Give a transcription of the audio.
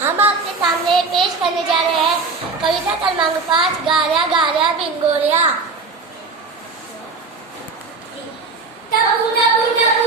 हम आपके सामने पेश करने जा रहे हैं कविता क्रमांक 5 गार्या गार्या भिंगोर्या। टपू टपू टपू